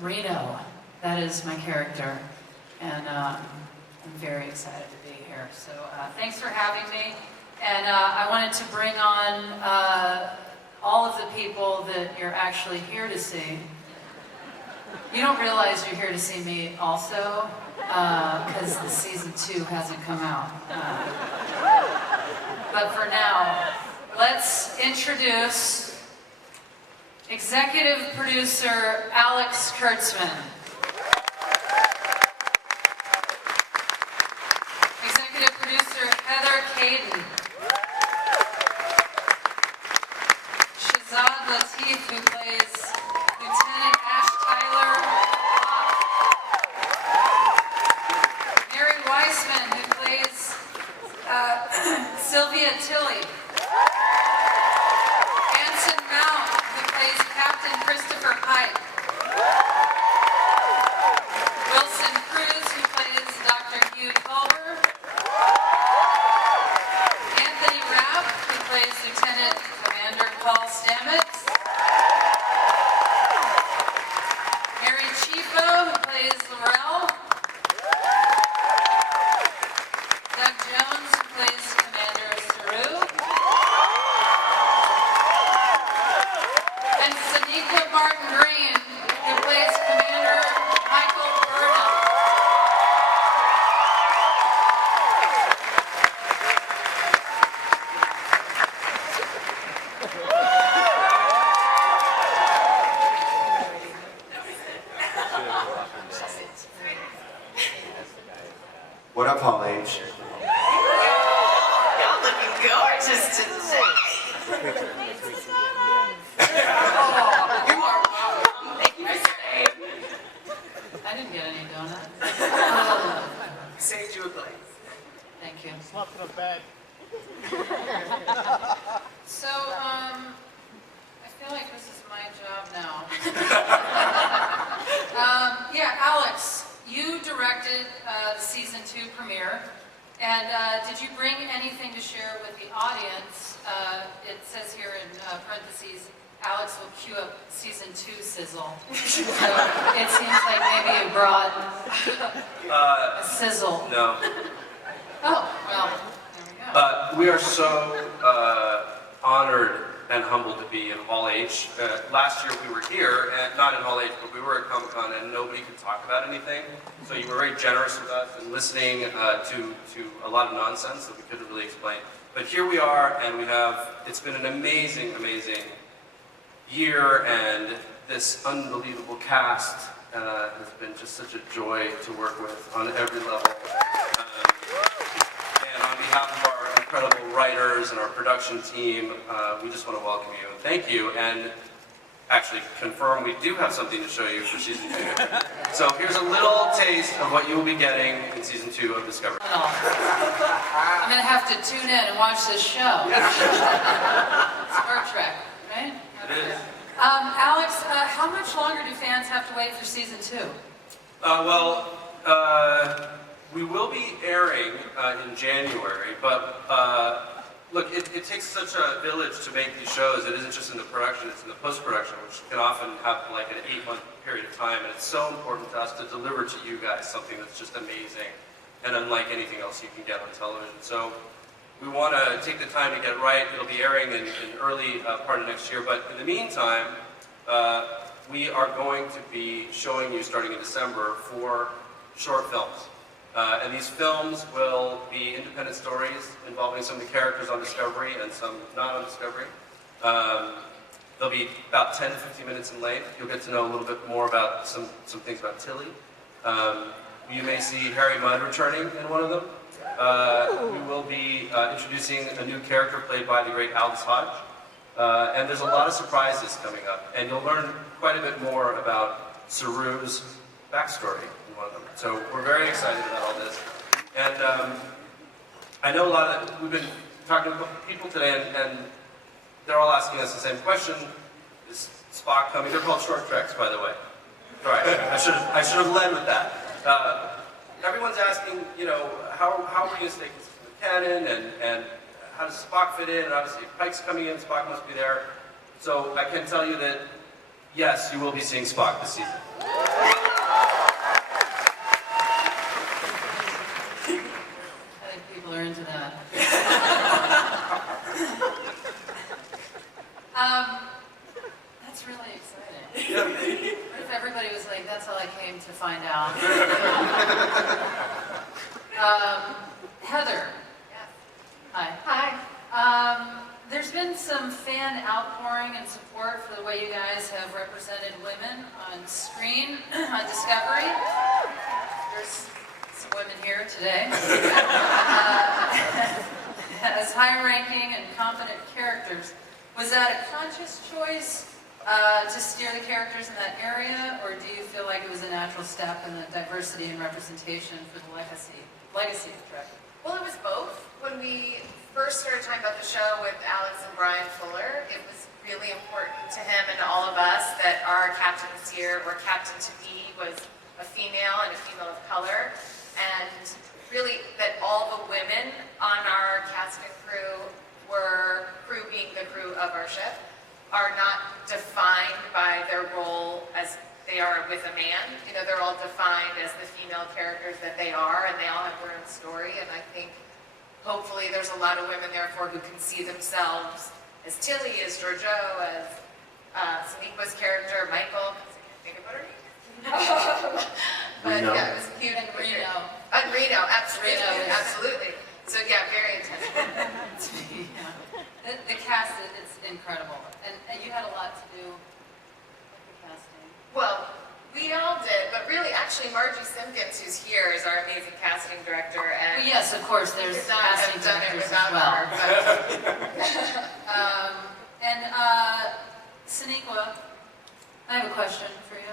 Reno. That is my character, and I'm very excited to be here. So thanks for having me, and I wanted to bring on all of the people that you're actually here to see. You don't realize you're here to see me also, because the season 2 hasn't come out. But for now, let's introduce executive producer Alex Kurtzman. Executive producer Heather Caden. Shazad Latif, who plays Lieutenant Ash Tyler. Mary Weissman, who plays Sylvia Tilley. Anson Mount, who plays Captain Christopher Pike. Wilson Cruz, who plays Dr. Hugh Culver. Anthony Rapp, who plays Lieutenant Commander Paul Stamets. Mary Chiefo, who plays Laurel. Doug Jones, who plays Commander Saru. And Sanika Martin Green, who plays Commander Michael Burnham. What up, Hall H? Y'all looking gorgeous today. You are welcome. Thank you for staying. I didn't get any donut. Saved you a place. Thank you. Slept in a bed. So, I feel like this is my job now. Yeah, Alex, you directed the season 2 premiere, and did you bring anything to share with the audience? It says here in parentheses, Alex will cue up season 2 sizzle. So it seems like maybe you brought a sizzle. No. Oh, well, there we go. We are so honored and humbled to be in Hall H. Last year we were here, and not in Hall H, but we were at Comic-Con, and nobody could talk about anything. So you were very generous with us and listening to a lot of nonsense that we couldn't really explain. But here we are, and it's been an amazing, amazing year, and this unbelievable cast has been just such a joy to work with on every level. And on behalf of our incredible writers and our production team, we just want to welcome you. Thank you, and actually confirm we do have something to show you for season 2. So here's a little taste of what you will be getting in season 2 of Discovery. I'm going to have to tune in and watch this show. Star Trek, right? It is. Alex, how much longer do fans have to wait for season 2? We will be airing in January, but look, it takes such a village to make these shows. It isn't just in the production, it's in the post-production, which can often have like an 8-month period of time, and it's so important to us to deliver to you guys something that's just amazing and unlike anything else you can get on television. So we want to take the time to get it right. It'll be airing in early part of next year, but in the meantime, we are going to be showing you, starting in December, 4 short films. And these films will be independent stories involving some of the characters on Discovery and some not on Discovery. They'll be about 10 to 15 minutes in length. You'll get to know a little bit more about some things about Tilly. You may see Harry Mudd returning in one of them. We will be introducing a new character played by the great Aldous Hodge. And there's a lot of surprises coming up. And you'll learn quite a bit more about Saru's backstory in one of them. So we're very excited about all this. And I know we've been talking to people today, and they're all asking us the same question. Is Spock coming? They're called short treks, by the way. Sorry, I should have led with that. Everyone's asking, how are we going to stay consistent with canon, and how does Spock fit in? And obviously, if Pike's coming in, Spock must be there. So I can tell you that, yes, you will be seeing Spock this season. if everybody was like, that's all I came to find out. Heather. Hi. Hi. There's been some fan outpouring and support for the way you guys have represented women on screen on Discovery. There's some women here today. As high-ranking and competent characters. Was that a conscious choice to steer the characters in that area, or do you feel like it was a natural step in the diversity and representation for the legacy of Trek? Well, it was both. When we first started talking about the show with Alex and Brian Fuller, it was really important to him and all of us that our captain this year, or captain-to-be, was a female and a female of color, and really that all the women on our cast and crew being the crew of our ship, are not defined by their role as they are with a man. You know, they're all defined as the female characters that they are, and they all have their own story, and I think hopefully there's a lot of women therefore who can see themselves as Tilly, as Giorgio, as Sonequa's character, Michael. Think about her name. But Reno. yeah, it was cute. And Reno. And Reno, absolutely, Reno is- absolutely. So yeah, very intentional. Yeah. The cast, it's incredible. And you had a lot to do with the casting. Well, we all did, but really, actually, Margie Simpkins, who's here, is our amazing casting director, and Well, yes, of course, there's could not casting have done it directors as without well. her. But Sonequa, I have a question for you.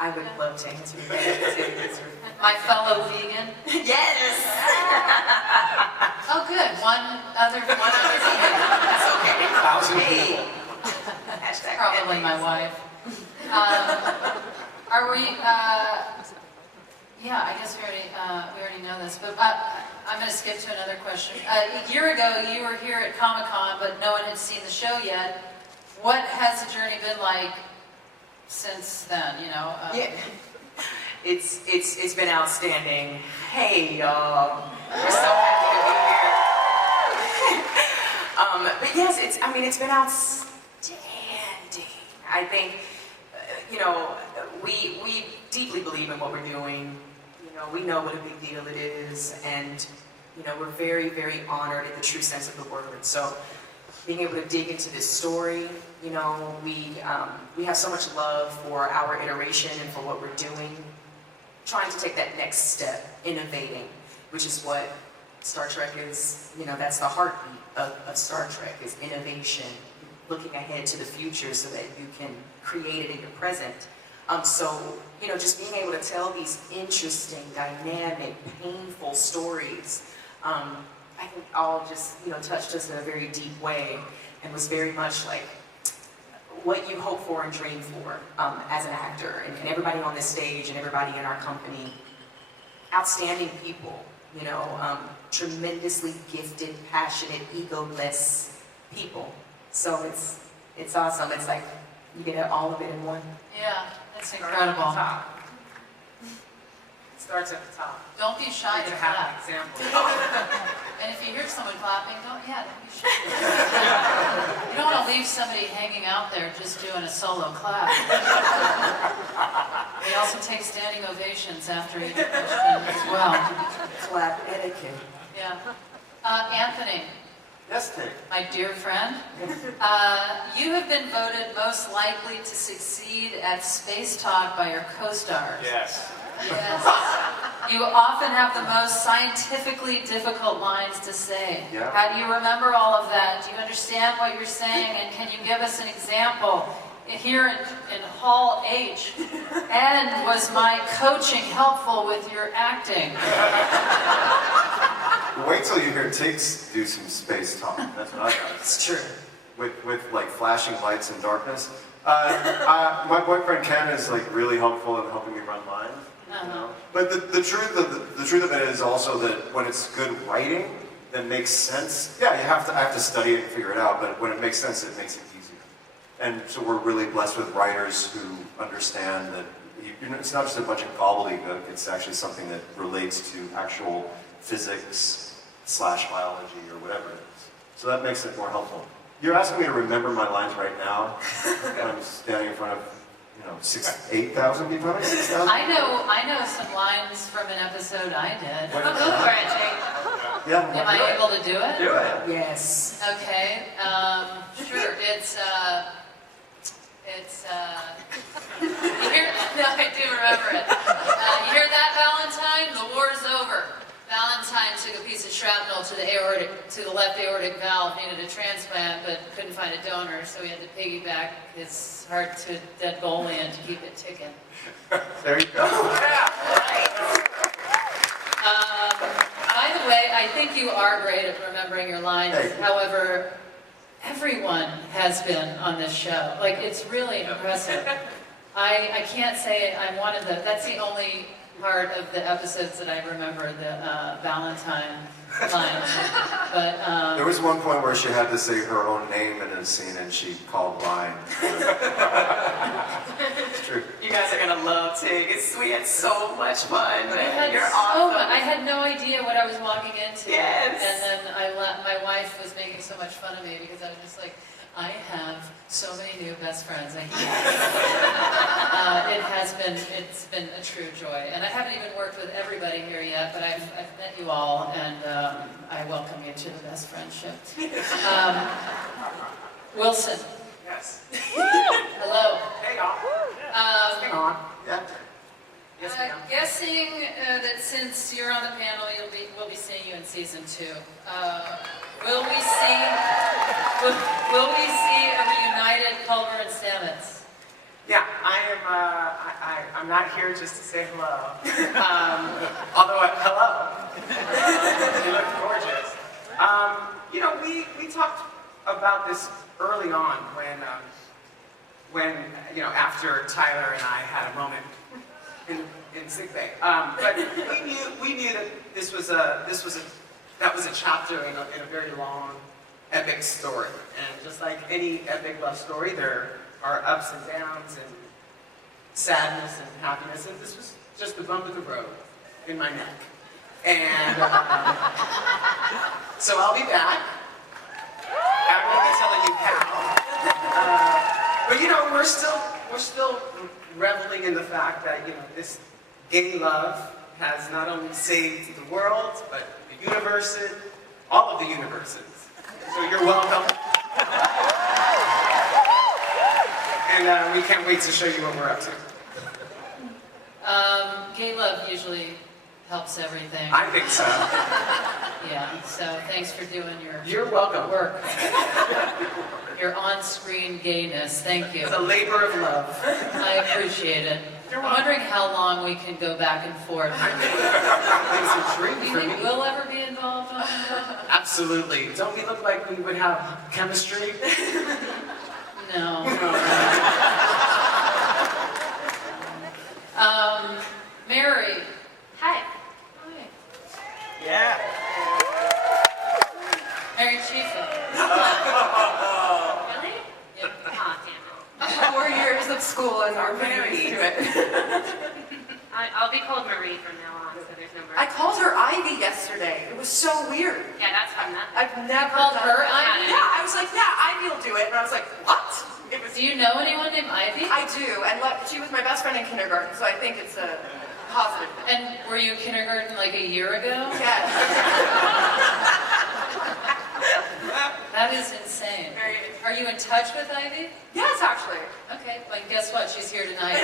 I would love to answer that. My fellow vegan. Yes! Oh, good. One other vegan. That's okay. 1,000 Hey. people. Hashtag Probably my wife. Are we? Yeah, I guess we already know this, but I'm going to skip to another question. A year ago, you were here at Comic-Con, but no one had seen the show yet. What has the journey been like since then? You know. Yeah. It's been outstanding. Hey, y'all. We're so happy to be here. But yes, it's been outstanding. I think, we deeply believe in what we're doing. We know what a big deal it is, and, we're very, very honored in the true sense of the word. So being able to dig into this story, we have so much love for our iteration and for what we're doing, trying to take that next step, innovating, which is what Star Trek is, that's the heartbeat of Star Trek, is innovation, looking ahead to the future so that you can create it in your present. Just being able to tell these interesting, dynamic, painful stories, I think all just, touched us in a very deep way and was very much like what you hope for and dream for as an actor. And everybody on this stage and everybody in our company, outstanding people, tremendously gifted, passionate, egoless people. So it's awesome. It's like you get all of it in one. Yeah, that's incredible. starts at the top. Don't be shy to To have clap. an example. And if you hear someone clapping, don't be shy. You don't want to leave somebody hanging out there just doing a solo clap. We also take standing ovations after each question as well. Clap etiquette. Yeah. Anthony, Yes, Nick. my dear friend, you have been voted most likely to succeed at Space Talk by your co-stars. Yes. Yes. You often have the most scientifically difficult lines to say. Yeah. How do you remember all of that? Do you understand what you're saying? And can you give us an example? Here in Hall H, and was my coaching helpful with your acting? Wait till you hear Tiggs do some space talk. That's what I got. It's true. With like flashing lights and darkness. My boyfriend Ken is like really helpful in helping me run lines. You know? But the truth of it is also that when it's good writing that makes sense, yeah, I have to study it and figure it out. But when it makes sense, it makes it easier. And so we're really blessed with writers who understand that it's not just a bunch of gobbledygook. It's actually something that relates to actual physics/biology or whatever it is. So that makes it more helpful. You're asking me to remember my lines right now when I'm standing in front of 8,000 people? 6,000? I know some lines from an episode I did. Go for it, Jake. Yeah. Am I able to do it? Do it. Yes. Okay, sure, you hear, no, I do remember it. You hear that, Valentine? The war's over. Valentine took a piece of shrapnel to the left aortic valve, needed a transplant, but couldn't find a donor, so he had to piggyback his heart to a dead Bolian to keep it ticking. There you go. By the way, I think you are great at remembering your lines. Hey. However, everyone has been on this show. Like, it's really impressive. I can't say I'm one of them. That's the only part of the episodes that I remember, the Valentine line. But There was one point where she had to say her own name in a scene and she called line. It's true. You guys are gonna love Tig. We had so much fun. You're so awesome. much. I had no idea what I was walking into. Yes. And then my wife was making so much fun of me because I was just like, I have so many new best friends. It's been a true joy. And I haven't even worked with everybody here yet, but I've met you all, and I welcome you to the best friendship. Wilson. Yes. Hello. Hey, y'all. Hang on. Yeah. Yes, ma'am. Guessing that since you're on the panel, we'll be seeing you in season 2. Will we see a reunited Culver and Stamets? Yeah, I'm not here just to say hello. Although, hello. You look gorgeous. We talked about this early on when after Tyler and I had a moment in sickbay. But we knew that that was a chapter in a very long, epic story. And just like any epic love story, there are ups and downs and sadness and happiness. And this was just the bump of the road in my neck. And so I'll be back. I won't be telling you how. But we're still reveling in the fact that this gay love has not only saved the world, but the universes, all of the universes. So you're welcome. And we can't wait to show you what we're up to. Gay love usually helps everything. I think so. Yeah, so thanks for doing You're welcome. work. Your on-screen gayness, thank you. It's a labor of love. I appreciate it. You're I'm welcome. wondering how long we can go back and forth. It's a Do dream you for think me. we'll ever be involved on that? Absolutely. Don't we look like we would have chemistry? No. Mary. Hi. Yeah. Mary Chiefo. Really? Yep. Aw, damn 4 years of school and we're very used to it. it. I'll be called Marie from now on, so there's no I Marie. called her Ivy yesterday. It was so weird. Yeah, that's fun. I've never Called done her that. Ivy? Yeah, I was like, yeah, Ivy will do it. And I was like, what? It was. Do you know anyone named Ivy? I do, and she was my best friend in kindergarten, so I think it's a positive. And were you in kindergarten like a year ago? Yeah. That is insane. Very. Are you in touch with Ivy? Yes, actually. Okay, well, guess what? She's here tonight.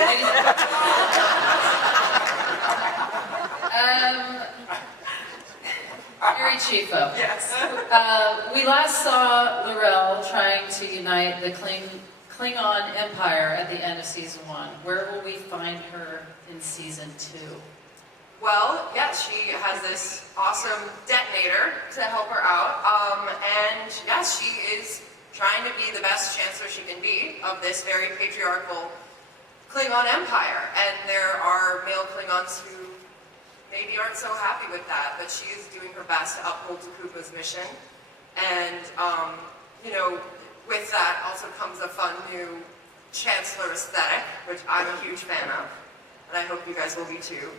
Mary Chiefo. Yes. We last saw Laurel trying to unite the Klingon Empire at the end of season 1. Where will we find her in season 2? Well, yes, she has this awesome detonator to help her out, and yes, she is trying to be the best chancellor she can be of this very patriarchal Klingon Empire, and there are male Klingons who maybe aren't so happy with that, but she is doing her best to uphold Takupa's mission, and with that also comes a fun new chancellor aesthetic, which I'm a huge fan of, and I hope you guys will be too.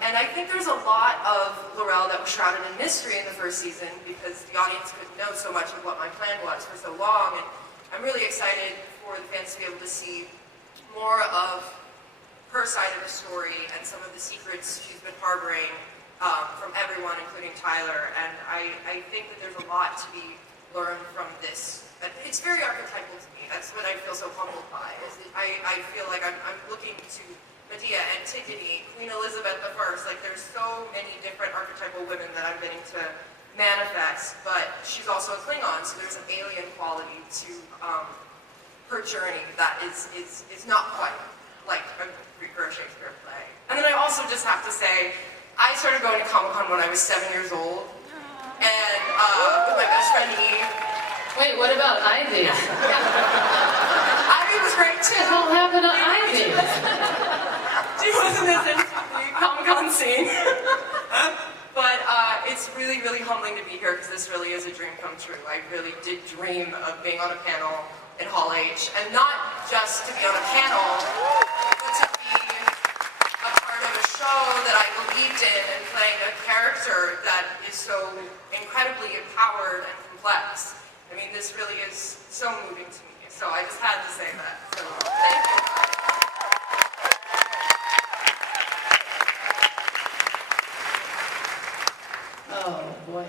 And I think there's a lot of Laurel that was shrouded in mystery in the first season because the audience couldn't know so much of what my plan was for so long, and I'm really excited for the fans to be able to see more of her side of the story and some of the secrets she's been harboring from everyone, including Tyler. And I think that there's a lot to be learned from this. It's very archetypal to me. That's what I feel so humbled by. Is that I feel like I'm looking to Medea, Antigone, Queen Elizabeth I. Like there's so many different archetypal women that I'm getting to manifest, but she's also a Klingon, so there's an alien quality to her journey that is not quite like a Greek or a Shakespeare play. And then I also just have to say, I started going to Comic-Con when I was 7 years old, and with my best friend Eve. Wait, what about Ivy? Ivy was great too. What happened to Ivy? She wasn't as into the Comic-Con scene. But it's really, really humbling to be here because this really is a dream come true. I really did dream of being on a panel in Hall H, and not just to be on a panel, but to be a part of a show that I believed in and playing a character that is so incredibly empowered and complex. I mean, this really is so moving to me. So I just had to say that. So thank you. Oh, boy.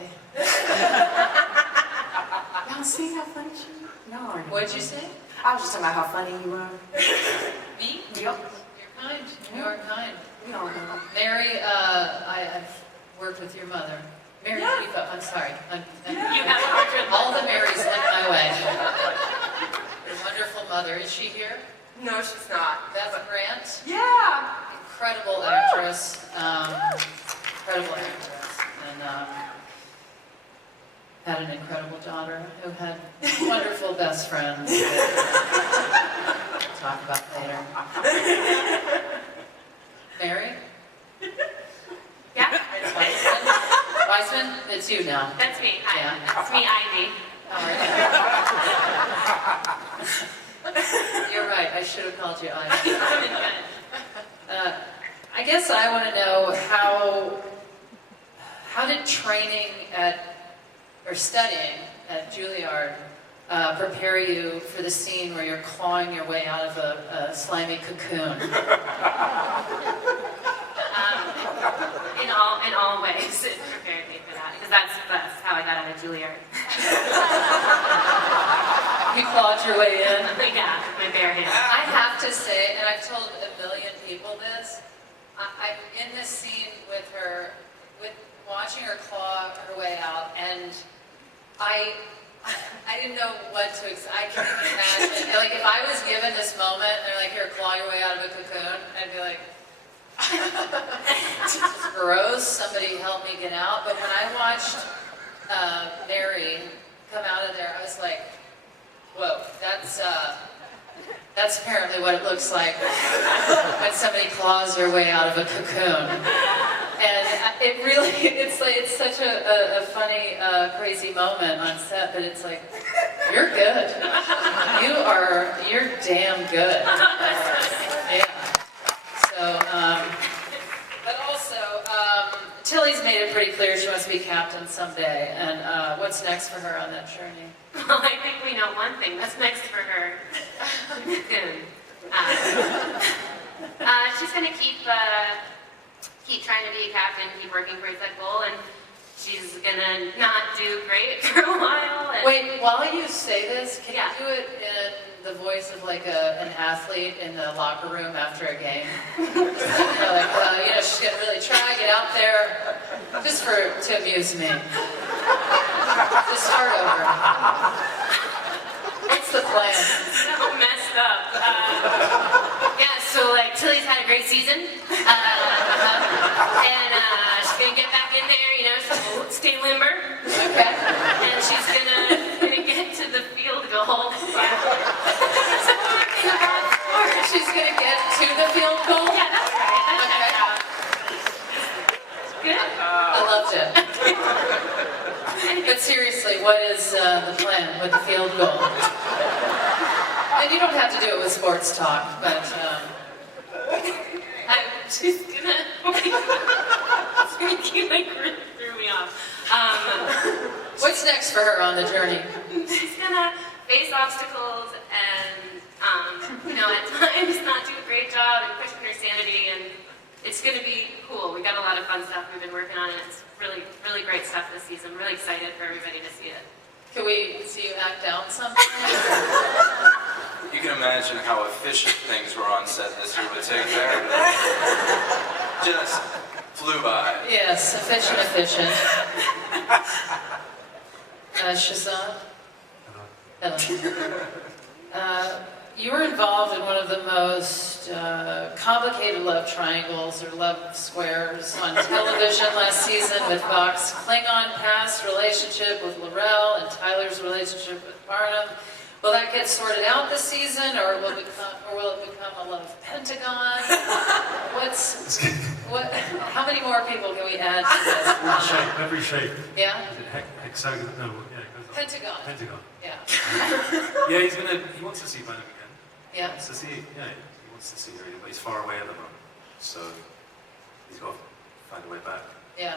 Y'all see how funny she is? No. What'd you say? I was just talking about how funny you are. Me? Yep. You're kind. You are kind. We all know. Mary, I've worked with your mother. Mary, keep up. I'm sorry. You have worked with all the Marys in my way. Your wonderful mother. Is she here? No, she's not. Beth Grant. Yeah. Incredible actress. Incredible actress. And had an incredible daughter who had wonderful best friends. We'll talk about later. Mary? Yeah, Weisman, it's you now. that's me. Hi, Yeah. that's me, Ivy. How are you? You're right, I should have called you Ivy. I guess I want to know how did training or studying at Juilliard prepare you for the scene where you're clawing your way out of a slimy cocoon? In all ways, it prepared me for that, because that's how I got out of Juilliard. You clawed your way in? Yeah, with my bare hands. I have to say, and I've told a million people this, I'm in this scene with her, with watching her claw her way out, and I didn't know what to I couldn't imagine. Like, if I was given this moment, and they're like, here, claw your way out of a cocoon, I'd be like, this is gross, somebody help me get out. But when I watched Mary come out of there, I was like, whoa, that's apparently what it looks like when somebody claws their way out of a cocoon. And it really, it's such a funny, crazy moment on set, but it's like, you're good. You're damn good. Yeah. So, but also, Tilly's made it pretty clear she wants to be captain someday. And what's next for her on that journey? Well, I think we know one thing. What's next for her? Cocoon. She's going to keep trying to be a captain, keep working towards that goal, and she's going to not do great for a while. And Wait, while you say this, can Yeah. you do it in the voice of like an athlete in the locker room after a game? She's going to really try, get out there, just to amuse me. Just start over. What's the plan? It's all messed up. So like Tilly's had a great season, and she's gonna get back in there, so stay limber. Okay. And she's gonna get to the field goal. She's going to get to the field goal? Yeah, that's right. Good. I loved it. But seriously, what is the plan with the field goal? And you don't have to do it with sports talk, but She's gonna keep threw me off. what's next for her on the journey? She's gonna face obstacles and at times not do a great job and question her sanity, and it's going to be cool. We got a lot of fun stuff we've been working on, and it's really, really great stuff this season. I'm really excited for everybody to see it. Can we see you act out something? You can imagine how efficient things were on set this year with Take there. Just flew by. Yes, efficient. Shazam? Hello. You were involved in one of the most complicated love triangles or love squares on television last season with Fox. Klingon past relationship with Laurel and Tyler's relationship with Barnum. Will that get sorted out this season, or will it become a love pentagon? How many more people can we add to this? Every shape. Yeah? Is it hexagon? No, yeah, it goes on. Pentagon. Pentagon. Yeah. Yeah, he wants to see Barnum again. Yeah. He wants to see, he wants to see her, but he's far away at the moment. So he's got to find a way back. Yeah.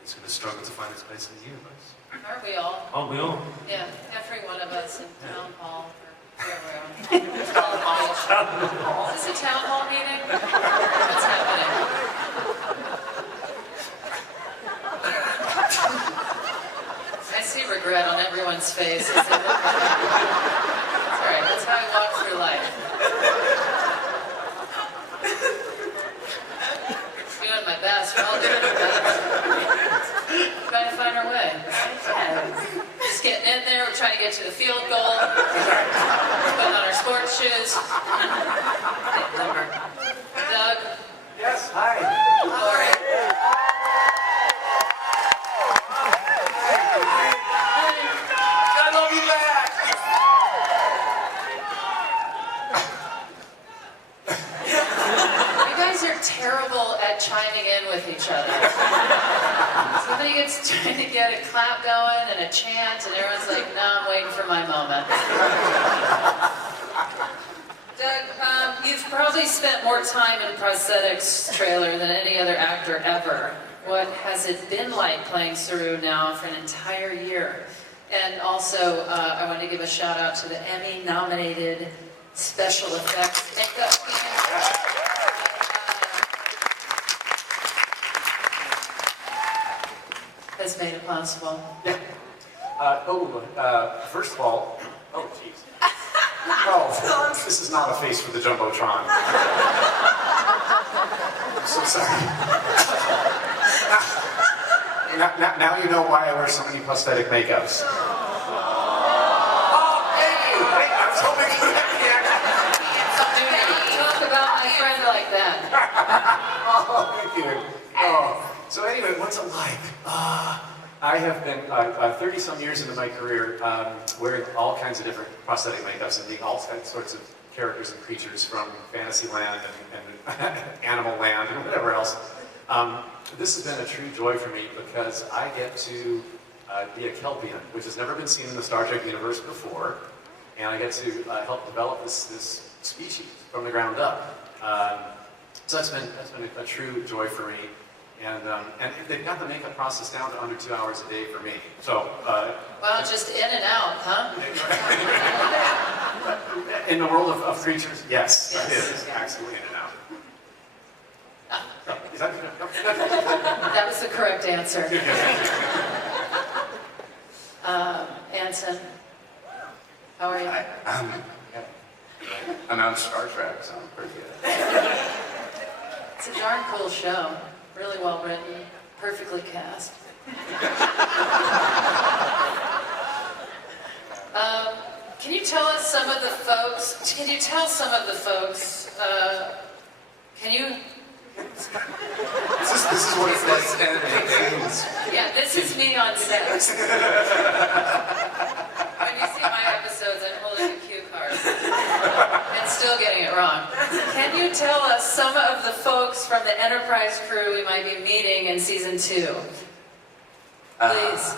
He's going to struggle to find his place in the universe. Aren't we all? Aren't we all? Yeah, every one of us in town hall or wherever. Is this a town hall meeting? What's happening? I see regret on everyone's face. It's all right, that's how I walk through life. I'm doing my best. We're all doing our best. Trying to find our way. Just getting in there, we're trying to get to the field goal. Putting on our sports shoes. Doug? Yes, hi. Lori? I love you back. You guys are terrible at chiming in with each other. Somebody gets trying to get a clap going and a chant, and everyone's like, no, I'm waiting for my moment. Doug, you've probably spent more time in prosthetics trailer than any other actor ever. What has it been like playing Saru now for an entire year? And also, I want to give a shout out to the Emmy-nominated special effects makeup team. Has made it possible. Yeah. First of all, oh, jeez. Oh, this is not a face for the Jumbotron. I'm so sorry. Now you know why I wear so many prosthetic makeups. Oh, thank you. Wait, I was hoping you would have Do not talk about my friend like that. Oh, thank you. Oh, so anyway, what's it like? I have been 30-some years into my career wearing all kinds of different prosthetic makeups and being all sorts of characters and creatures from Fantasyland and Animal Land and whatever else. This has been a true joy for me because I get to be a Kelpian, which has never been seen in the Star Trek universe before, and I get to help develop this species from the ground up. So that's been a true joy for me. And they've got the makeup process down to under 2 hours a day for me. So Wow, just in and out, huh? in the world of creatures, yes, Yes. it is absolutely in and out. Is that That was the correct answer. Anson, how are you? I'm out of Star Trek, so I'm pretty good. It's a darn cool show. Really well written, perfectly cast. Can you tell us some of the folks, can you tell some of the folks, can you? This is what it's like. Yeah, this is me on set. When you see my episodes, I'm holding a cue card and still getting it wrong. Can you tell us some of the folks from the Enterprise crew we might be meeting in season 2? Please.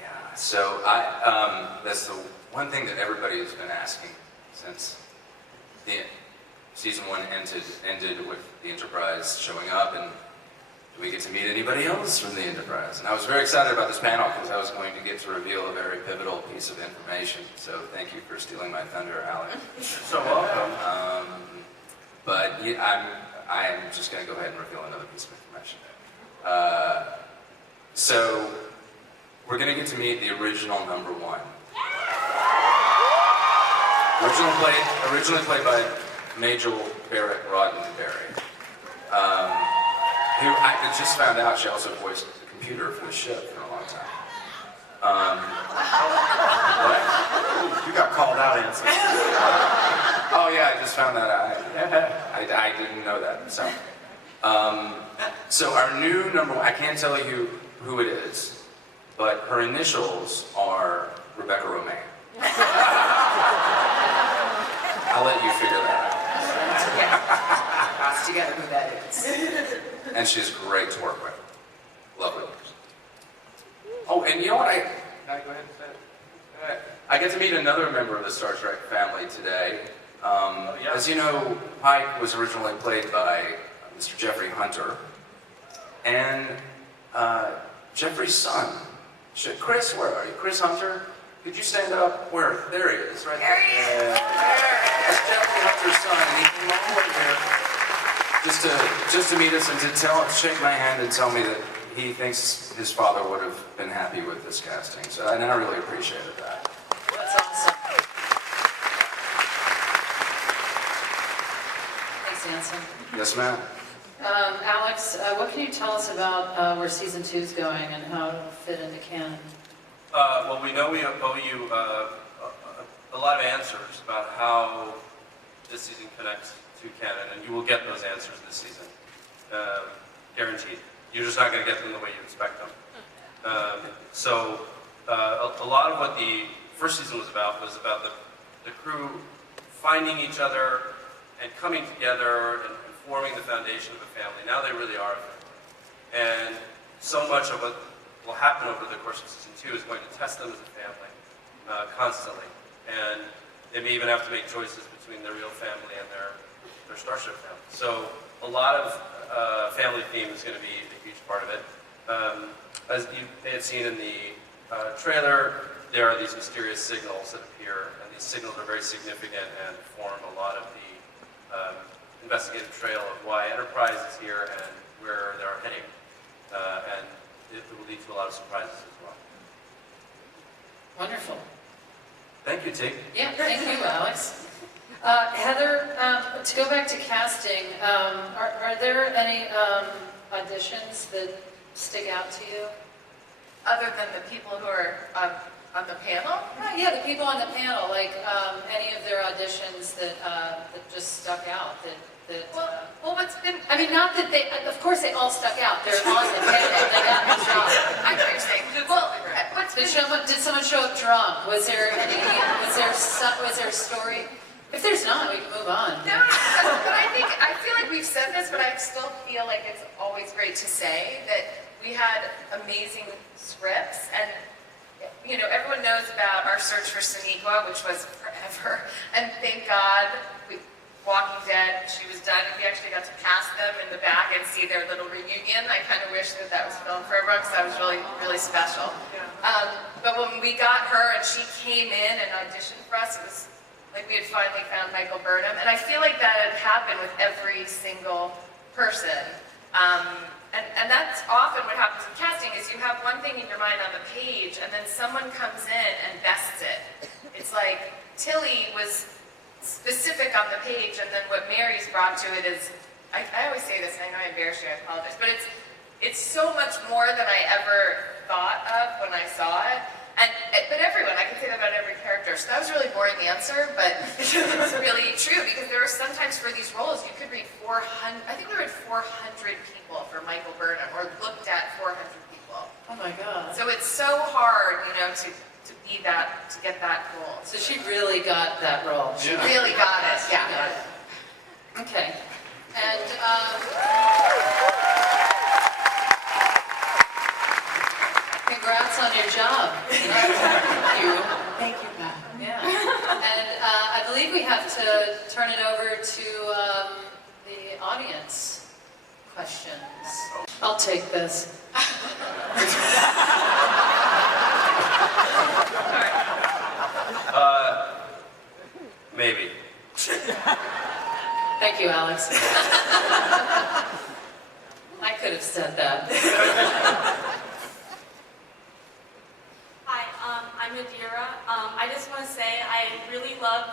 Yeah, so that's the one thing that everybody has been asking since the season 1 ended with the Enterprise showing up, and do we get to meet anybody else from the Enterprise? And I was very excited about this panel because I was going to get to reveal a very pivotal piece of information. So thank you for stealing my thunder, Alec. You're so welcome. But yeah, I'm just going to go ahead and reveal another piece of information. So we're going to get to meet the original number one. Originally played by Majel Barrett Roddenberry, who I just found out she also voiced the computer for the ship for a long time. What? You got called out, Anson. Oh yeah, I just found that out. I didn't know that. So our new number one, I can't tell you who it is, but her initials are Rebecca Romaine. I'll let you figure that Piece together who that is. out. And she's great to work with. Lovely. Oh, and you know what? Can I go ahead and say it? I get to meet another member of the Star Trek family today. As you know, Pike was originally played by Mr. Jeffrey Hunter. And Jeffrey's son, Chris, where are you? Chris Hunter? Could you stand up? Where? There he is, right there. That's Jeffrey Hunter's son, and he came all the way here just to meet us and to shake my hand and tell me that he thinks his father would have been happy with this casting. So, and I really appreciated that. That's awesome. Thanks, Anson. Yes, ma'am. Alex, what can you tell us about where season 2 is going and how it'll fit into canon? Well, we know we owe you a lot of answers about how this season connects to canon, and you will get those answers this season, guaranteed. You're just not going to get them the way you expect them. A lot of what the first season was about the crew finding each other and coming together and forming the foundation of a family. Now they really are a family. And so much of what will happen over the course of season 2 is going to test them as a family constantly. And they may even have to make choices between their real family and their Starship family. So a lot of family theme is going to be a huge part of it. As you may have seen in the trailer, there are these mysterious signals that appear, and these signals are very significant and form a lot of the investigative trail of why Enterprise is here and where they're heading. And it will lead to a lot of surprises as well. Wonderful. Thank you, Tig. Yeah, thank you, Alex. Heather, to go back to casting, are there any auditions that stick out to you? Other than the people who are on the panel? Yeah, the people on the panel, like any of their auditions that just stuck out. Well, what's been... I mean, not that they, of course they all stuck out. They're on the panel. They got the job. I know what you're saying. Well, what's been... Did someone show up drunk? Was there a story? If there's not, we can move on. No, but I feel like we've said this, but I still feel like it's always great to say that we had amazing scripts, and you know, everyone knows about our search for Sonequa, which was forever, and thank God, Walking Dead, she was done, and we actually got to pass them in the back and see their little reunion. I kind of wish that was filmed for everyone, because that was really, really special. But when we got her and she came in and auditioned for us, it was like we had finally found Michael Burnham, and I feel like that had happened with every single person. And that's often what happens with casting, is you have one thing in your mind on the page, and then someone comes in and bests it. It's like Tilly was specific on the page, and then what Mary's brought to it is, I always say this, and I know I embarrass you, I apologize, but it's so much more than I ever thought of when I saw it. But everyone, I can say that about every character. So that was a really boring answer, but it's really true, because there are sometimes for these roles, you could read 400, I think we read 400 people for Michael Burnham, or looked at 400 people. Oh my God. So it's so hard, you know, to be that, to get that role. So she really got that role. She really got it, yeah. Got it. Okay. And congrats on your job. Thank you. Thank you, Pat. Yeah. And I believe we have to turn it over to the audience questions. I'll take this. Maybe. Thank you, Alex. I could have said that. Hi, I'm Adira. I just want to say I really love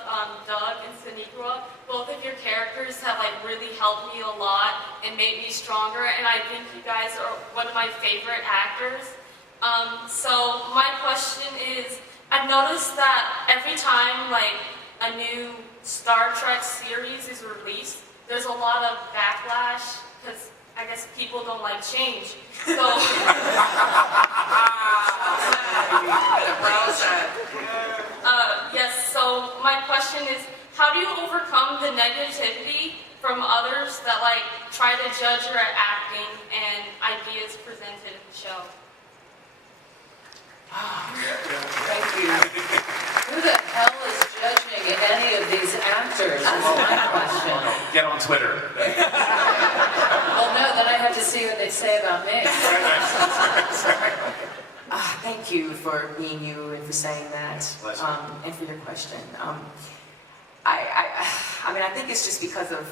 Doug and Sonequa. Both of your characters have like really helped me a lot and made me stronger, and I think you guys are one of my favorite actors. So my question is, I've noticed that every time like a new Star Trek series is released, there's a lot of backlash because I guess people don't like change. So yes, so my question is, how do you overcome the negativity from others that like try to judge your acting and ideas presented in the show? Thank you. Who the hell is judging any of these actors is my question. Get on Twitter. Well, no, then I have to see what they say about me. Thank you for being you and for saying that, and for your question. I mean, I think it's just because of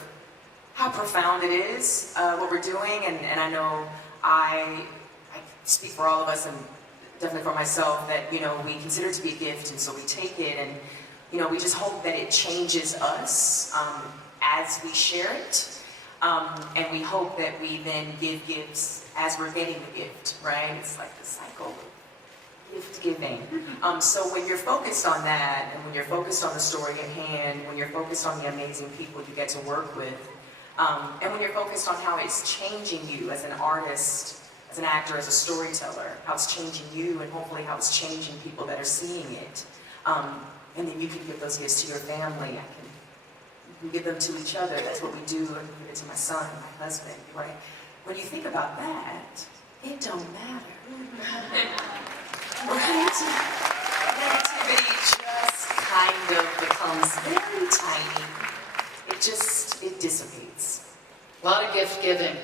how profound it is, what we're doing, and I know I speak for all of us, and definitely for myself, that, you know, we consider it to be a gift, and so we take it, and, you know, we just hope that it changes us as we share it, and we hope that we then give gifts as we're getting the gift, right? It's like the cycle of gift giving. So when you're focused on that, and when you're focused on the story at hand, when you're focused on the amazing people you get to work with, and when you're focused on how it's changing you as an artist, as an actor, as a storyteller, how it's changing you, and hopefully how it's changing people that are seeing it. And then you can give those gifts to your family. You can give them to each other. That's what we do. I can give it to my son, my husband, right? When you think about that, it don't matter. Right? Negativity just kind of becomes very tiny. It dissipates. A lot of gift giving.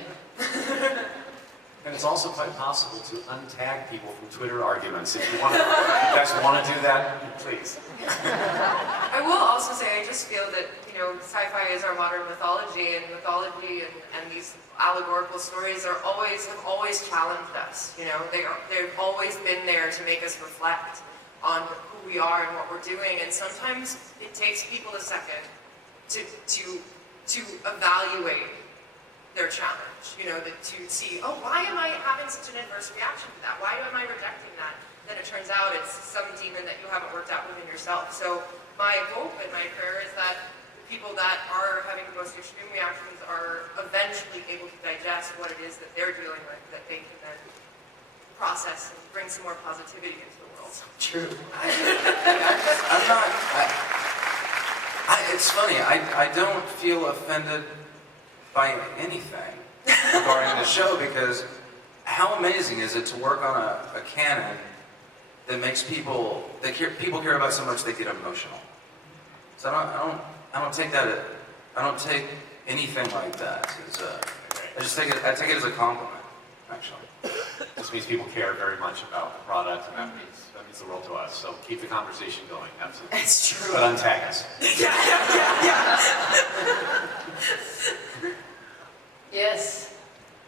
And it's also quite possible to untag people from Twitter arguments. If you guys want to do that, please. I will also say, I just feel that, you know, sci-fi is our modern mythology, and mythology and these allegorical stories have always challenged us. You know, they've always been there to make us reflect on who we are and what we're doing. And sometimes it takes people a second to evaluate their challenge, you know, to see, oh, why am I having such an adverse reaction to that? Why am I rejecting that? Then it turns out it's some demon that you haven't worked out within yourself. So my hope and my prayer is that the people that are having the most extreme reactions are eventually able to digest what it is that they're dealing with, that they can then process and bring some more positivity into the world. True. I'm not. It's funny. I don't feel offended by anything regarding the show, because how amazing is it to work on a canon that makes people care about so much they get emotional. So I don't take anything like that as I take it as a compliment, actually. This means people care very much about the product, and that means the world to us. So keep the conversation going, absolutely. It's true. But untag us. Yeah. Yes.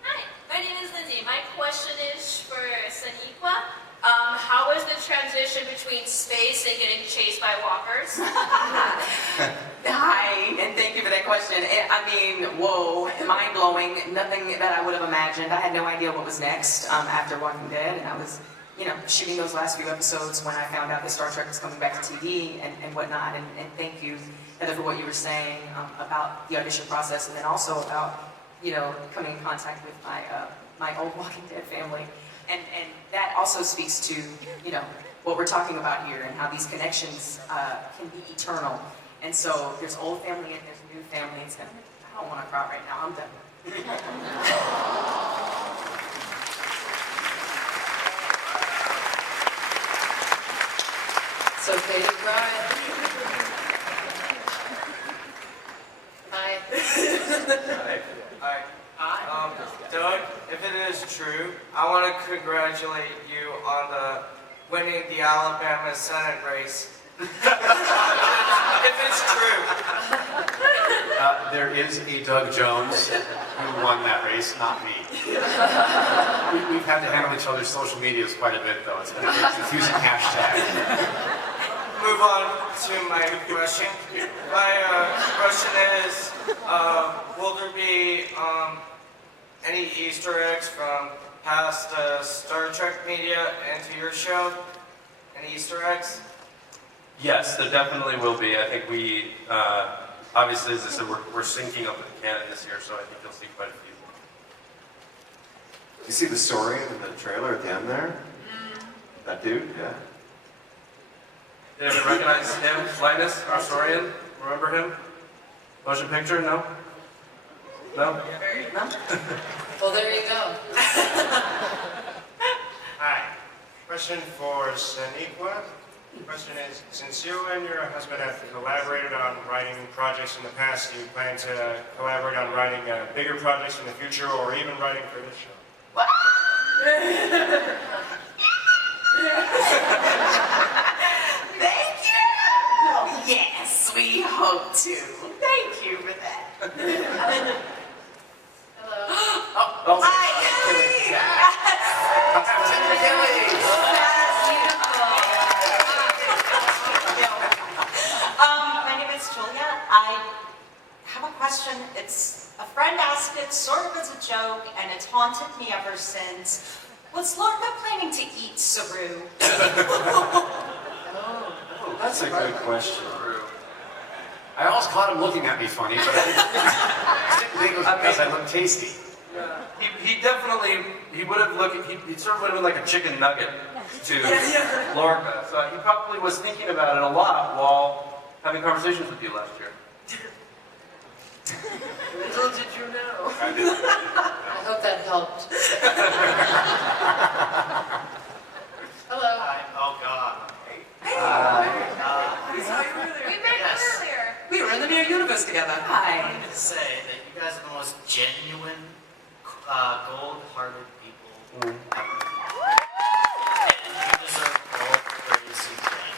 Hi, my name is Lindsay. My question is for Sonequa. How was the transition between space and getting chased by walkers? Hi, and thank you for that question. I mean, whoa, mind-blowing. Nothing that I would have imagined. I had no idea what was next after Walking Dead, and I was, you know, shooting those last few episodes when I found out that Star Trek was coming back to TV and whatnot. And thank you, Heather, for what you were saying about the audition process, and then also about, you know, coming in contact with my old Walking Dead family. And that also speaks to, you know, what we're talking about here, and how these connections can be eternal. And so there's old family and there's new family. It's gonna, I don't want to cry right now. I'm done. It's okay to cry. Hi. Hi. Doug, if it is true, I want to congratulate you on winning the Alabama Senate race. If it's true. There is a Doug Jones who won that race, not me. We've had to handle each other's social medias quite a bit, though. It's been a confusing hashtag. Move on to my question. My question is, will there be any Easter eggs from past Star Trek media into your show? Any Easter eggs? Yes, there definitely will be. I think we, obviously, as I said, we're syncing up with the canon this year, so I think you'll see quite a few. You see the story in the trailer at the end there? That dude? Yeah. Did anyone recognize him? Linus, our historian? Remember him? Motion picture? No? No? Well, there you go. Hi. Question for Saniqua. The question is, since you and your husband have collaborated on writing projects in the past, do you plan to collaborate on writing bigger projects in the future or even writing for this show? Thank you! Yes, we hope to. Thank you for that. Hello. Hi, Kelly! My name is Julia. I have a question. It's a friend asked it sort of as a joke, and it's haunted me ever since. Was Lorca planning to eat Saru? Oh, that's a good question. I almost caught him looking at me funny, but I didn't think it was because I looked tasty. He definitely, he would have looked, he sort of would have been like a chicken nugget to Lorca. So he probably was thinking about it a lot while having conversations with you last year. Little did you know. I did. I hope that helped. Hello. Hi. Oh, God. We met earlier. We were in the Mirror Universe together. Hi. I wanted to say that you guys are the most genuine, gold-hearted people ever. And you deserve all the praise you can.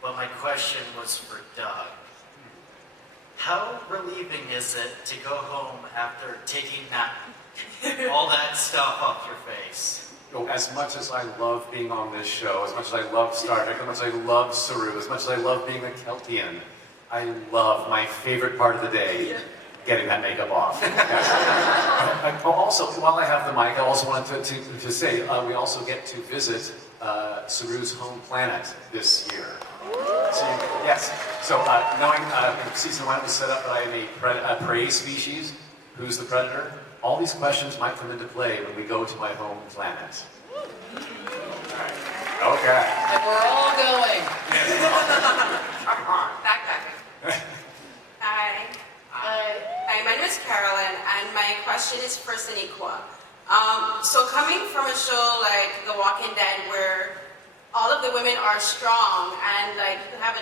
But my question was for Doug. How relieving is it to go home after taking all that stuff off your face? Oh, as much as I love being on this show, as much as I love Star Trek, as much as I love Saru, as much as I love being a Keltian, I love my favorite part of the day, getting that makeup off. Also, while I have the mic, I also wanted to say, we also get to visit Saru's home planet this year. So, yes, so knowing season 1 was set up that I am a prey species, who's the predator, all these questions might come into play when we go to my home planet. Okay. And we're all going. Backpacking. Hi. Hi, my name is Carolyn, and my question is for Saniqua. So coming from a show like The Walking Dead, where all of the women are strong, and like you had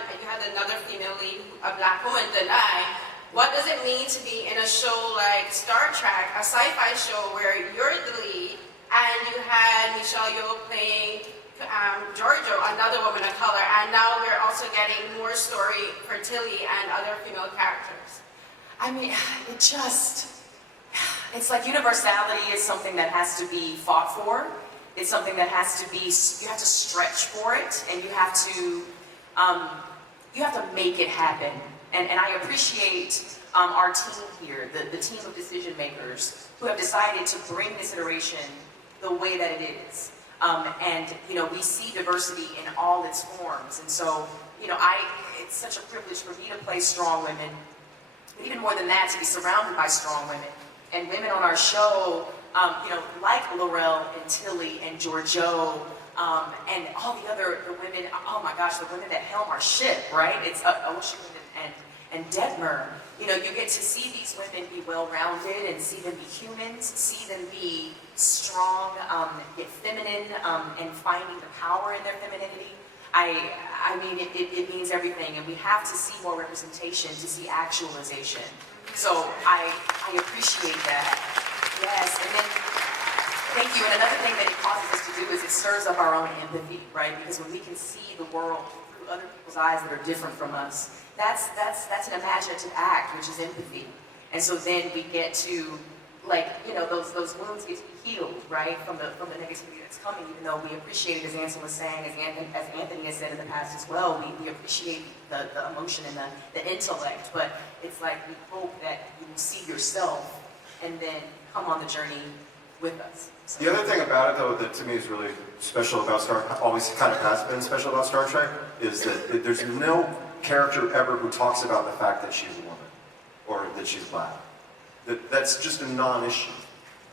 another female lead, a black woman than I, what does it mean to be in a show like Star Trek, a sci-fi show where you're the lead, and you had Michelle Yeoh playing Giorgio, another woman of color, and now we're also getting more story for Tilly and other female characters? I mean, it's like universality is something that has to be fought for. It's something that has to be, you have to stretch for it, and you have to make it happen. And I appreciate our team here, the team of decision makers who have decided to bring this iteration the way that it is. And, you know, we see diversity in all its forms. And so, you know, it's such a privilege for me to play strong women, but even more than that, to be surrounded by strong women. And women on our show, you know, like Laurel and Tilly and Giorgio, and all the women, oh my gosh, the women that helm our ship, right? It's Ocean and Detmer. You know, you get to see these women be well-rounded and see them be humans, see them be strong, yet feminine, and finding the power in their femininity. I mean, it means everything, and we have to see more representation to see actualization. So I appreciate that. Yes, and then, thank you. And another thing that it causes us to do is it stirs up our own empathy, right? Because when we can see the world through other people's eyes that are different from us, that's an imaginative act, which is empathy. And so then we get to, like, you know, those wounds get to be healed, right, from the negativity that's coming, even though we appreciate it, as Anson was saying, as Anthony has said in the past as well, we appreciate the emotion and the intellect, but it's like we hope that you will see yourself and then come on the journey with us. So. The other thing about it, though, that to me is really special about always kind of has been special about Star Trek, is that there's no character ever who talks about the fact that she's a woman, or that she's black. That's just a non-issue.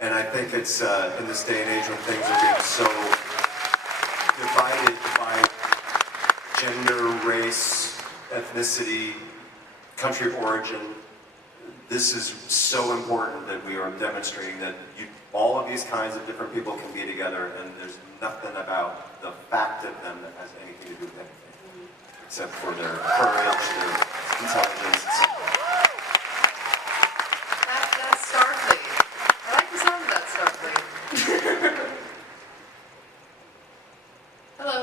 And I think it's in this day and age when things are being so divided by gender, race, ethnicity, country of origin, this is so important that we are demonstrating that all of these kinds of different people can be together, and there's nothing about the fact of them that has anything to do with anything, except for their courage, their intelligence, etc. That's Starfleet. I like the sound of that Starfleet. Hello.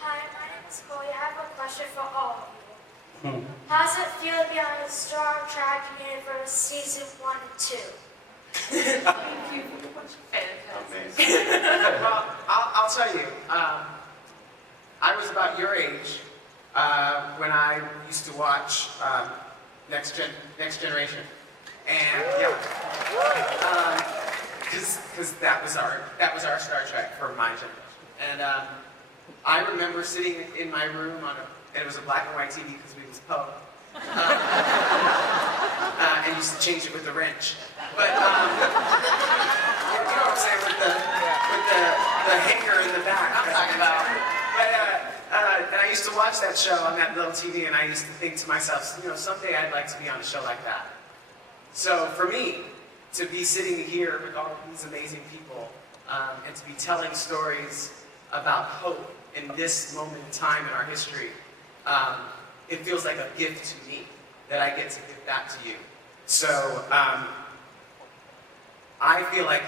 Hi, my name is Chloe. I have a question for all of you. How does it feel to be on the Star Trek Universe Season 1 and 2? Thank you. Fantastic. Well, I'll tell you, I was about your age when I used to watch Next Generation, and yeah, because that was our Star Trek for my generation, and I remember sitting in my room and it was a black and white TV because we was Poe. And used to change it with the wrench. But, you know what I'm saying, with the hanger in the back I'm talking about. But, and I used to watch that show on that little TV, and I used to think to myself, you know, someday I'd like to be on a show like that. So for me, to be sitting here with all of these amazing people, and to be telling stories about hope in this moment in time in our history, it feels like a gift to me that I get to give back to you. So I feel like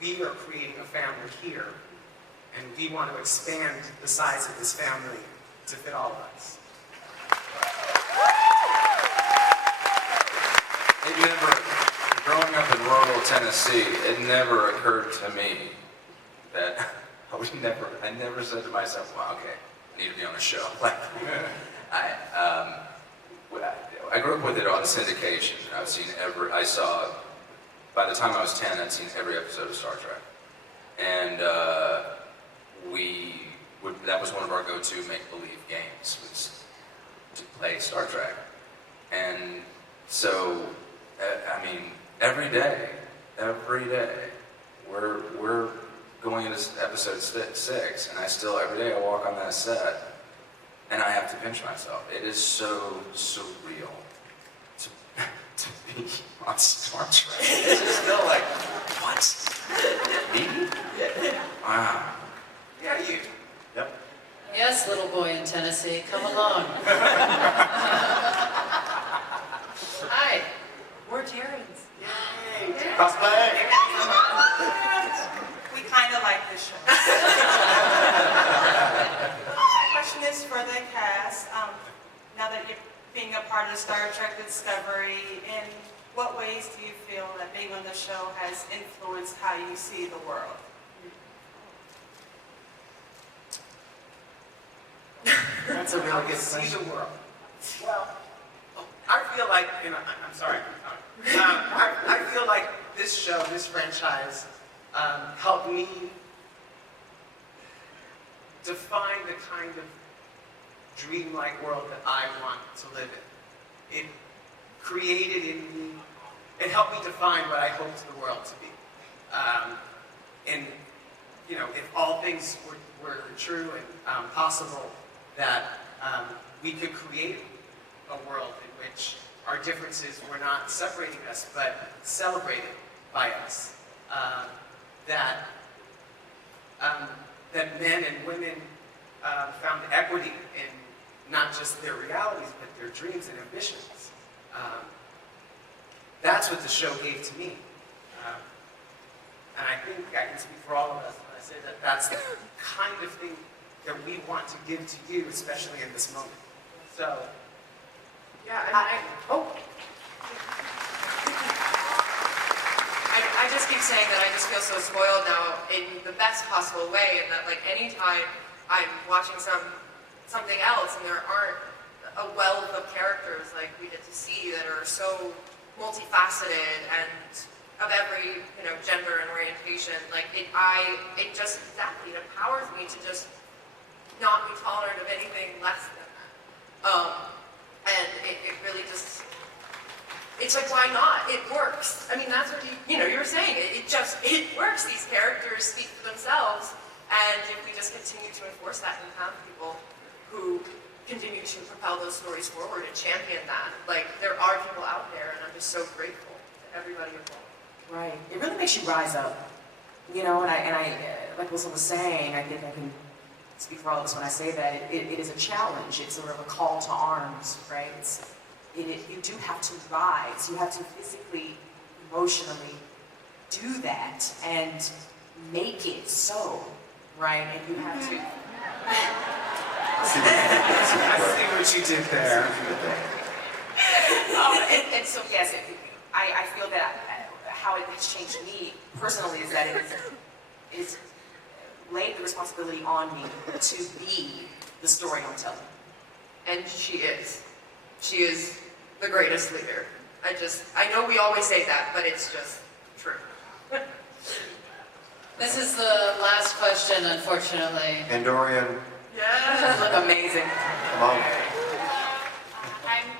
we are creating a family here, and we want to expand the size of this family to fit all of us. It never, growing up in rural Tennessee, it never occurred to me that I never said to myself, well, okay, I need to be on a show. Like, I grew up with it on syndication. By the time I was 10, I'd seen every episode of Star Trek. And that was one of our go-to make-believe games, was to play Star Trek. And so, I mean, every day, we're going into episode 6, and every day I walk on that set, and I have to pinch myself. It is so surreal to be on Star Trek. It's just still like, what? Me? Wow. Yeah, you. Yep. Yes, little boy in Tennessee, come along. Hi, we're Terrans. Yay. Cosplay. We kind of like this show. Question is for the cast. Now that you're being a part of Star Trek Discovery, in what ways do you feel that being on the show has influenced how you see the world? That's a really good See question. the world. Well, I feel like, I'm sorry. I feel like this show, this franchise, helped me define the kind of dreamlike world that I want to live in. It created in me, it helped me define what I hoped the world to be. And, you know, if all things were true and possible, that we could create a world in which our differences were not separating us, but celebrated by us. That men and women found equity in not just their realities, but their dreams and ambitions. That's what the show gave to me. And I think I can speak for all of us when I say that that's the kind of thing that we want to give to you, especially in this moment. So, Yeah, and I just keep saying that I just feel so spoiled now in the best possible way, and that like anytime I'm watching something else and there aren't a wealth of characters like we get to see that are so multifaceted and of every gender and orientation, like it just exactly empowers me to just not be tolerant of anything less than that. And it really just, it's like, why not? It works. I mean, that's what you were saying. It works. These characters speak for themselves. And if we just continue to enforce that and have people who continue to propel those stories forward and champion that, like, there are people out there, and I'm just so grateful to everybody involved. Right. It really makes you rise up. And I like Wilson was saying, I think I can speak for all of us when I say that, it is a challenge. It's sort of a call to arms, right? You do have to rise. You have to physically, emotionally do that and make it so, right? And you have to... I see what you did there. And so, yes, I feel that how it has changed me personally is that it's laid the responsibility on me to be the story I'm telling. And she is. She is the greatest leader. I know we always say that, but it's just true. This is the last question, unfortunately. Andorian. Yeah. You look amazing. Come on. I'm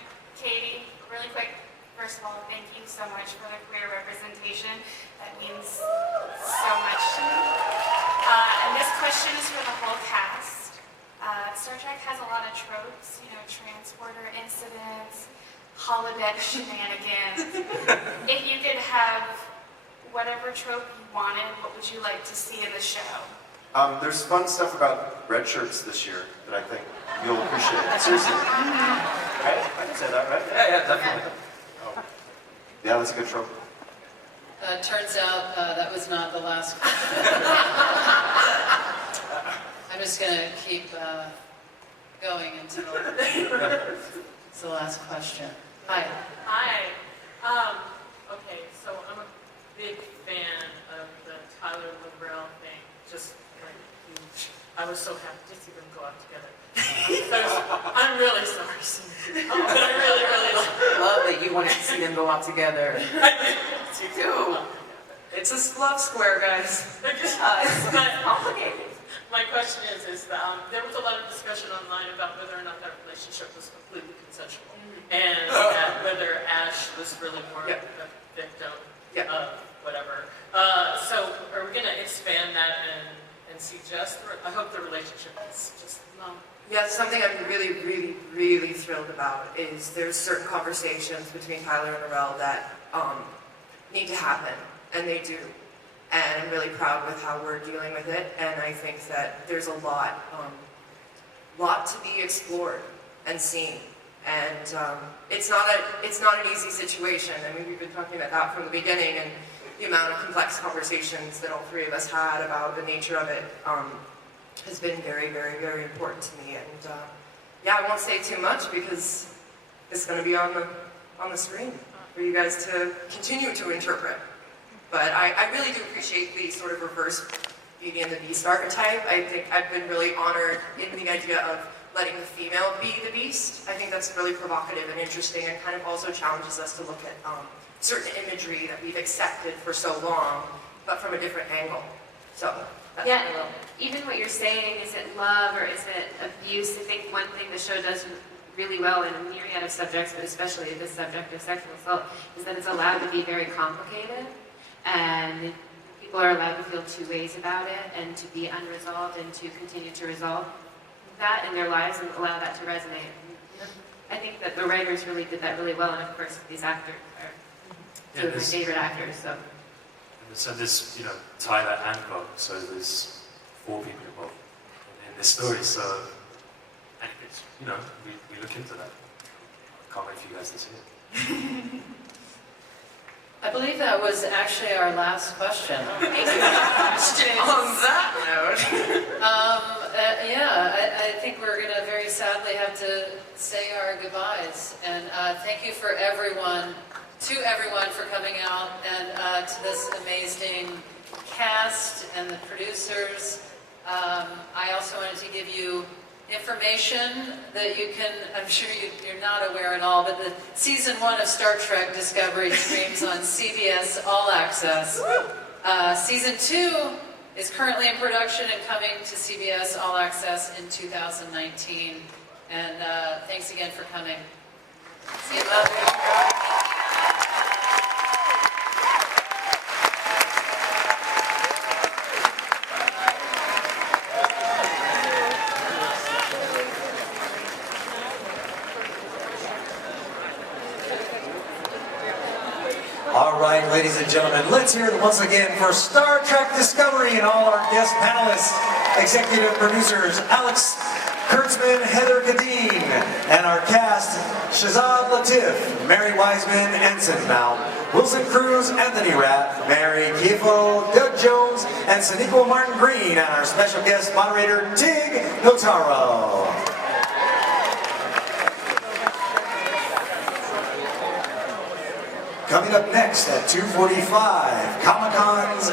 Katie. Really quick, first of all, thank you so much for the queer representation. That means so much to me. And this question is for the whole cast. Star Trek has a lot of tropes, transporter incidents, holodeck shenanigans. If you could have whatever trope you wanted, what would you like to see in the show? There's fun stuff about red shirts this year that I think you'll appreciate. Seriously. Right? I can say that, right? Yeah, definitely. Oh. Yeah, that's a good trope. Turns out that was not the last question. I'm just going to keep going until it's the last question. Hi. Hi. Okay, so I'm a big fan of the Tyler Labrell thing. Just like huge. I was so happy to see them go out together. I'm really sorry, but I really, really love that you wanted to see them go out together. You do. It's a love square, guys. It's complicated. My question is that there was a lot of discussion online about whether or not that relationship was completely consensual, and that whether Ash was really more of a victim of whatever. So are we going to expand that and see I hope the relationship is just love. Yeah, something I'm really, really, really thrilled about is there's certain conversations between Tyler and Arel that need to happen, and they do. And I'm really proud with how we're dealing with it, and I think that there's a lot to be explored and seen. And it's not an easy situation. I mean, we've been talking about that from the beginning, and the amount of complex conversations that all three of us had about the nature of it has been very, very, very important to me. And yeah, I won't say too much because it's going to be on the screen for you guys to continue to interpret. But I really do appreciate the sort of reverse Beauty and the Beast archetype. I think I've been really honored in the idea of letting the female be the beast. I think that's really provocative and interesting, and kind of also challenges us to look at certain imagery that we've accepted for so long, but from a different angle. So that's Yeah, even what you're saying, is it love or is it abuse? I think one thing the show does really well in a myriad of subjects, but especially this subject of sexual assault, is that it's allowed to be very complicated, and people are allowed to feel two ways about it, and to be unresolved, and to continue to resolve that in their lives and allow that to resonate. I think that the writers really did that really well, and of course these actors are two of my favorite actors. So this, Tyler and Bob, so there's 4 people involved in this story. So, and it's, we look into that. Can't wait for you guys to see it. I believe that was actually our last question. On that note. I think we're going to very sadly have to say our goodbyes. And thank you for everyone for coming out, and to this amazing cast and the producers. I also wanted to give you information that you can, I'm sure you're not aware at all, but the season 1 of Star Trek Discovery streams on CBS All Access. Season 2 is currently in production and coming to CBS All Access in 2019. And thanks again for coming. See you later. All right, ladies and gentlemen, let's hear it once again for Star Trek Discovery and all our guest panelists, executive producers Alex Kurtzman, Heather Gadeen, and our cast, Shazad Latif, Mary Wiseman, Ensign Mount, Wilson Cruz, Anthony Rapp, Mary Kifo, Doug Jones, and Sonequa Martin Green, and our special guest moderator, Tig Notaro. Coming up next at 2:45, Comic-Con's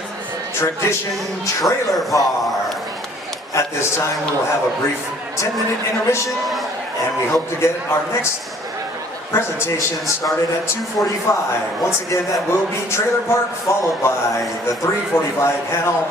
Tradition Trailer Park. At this time, we will have a brief 10-minute intermission, and we hope to get our next presentation started at 2:45. Once again, that will be Trailer Park, followed by the 3:45 panel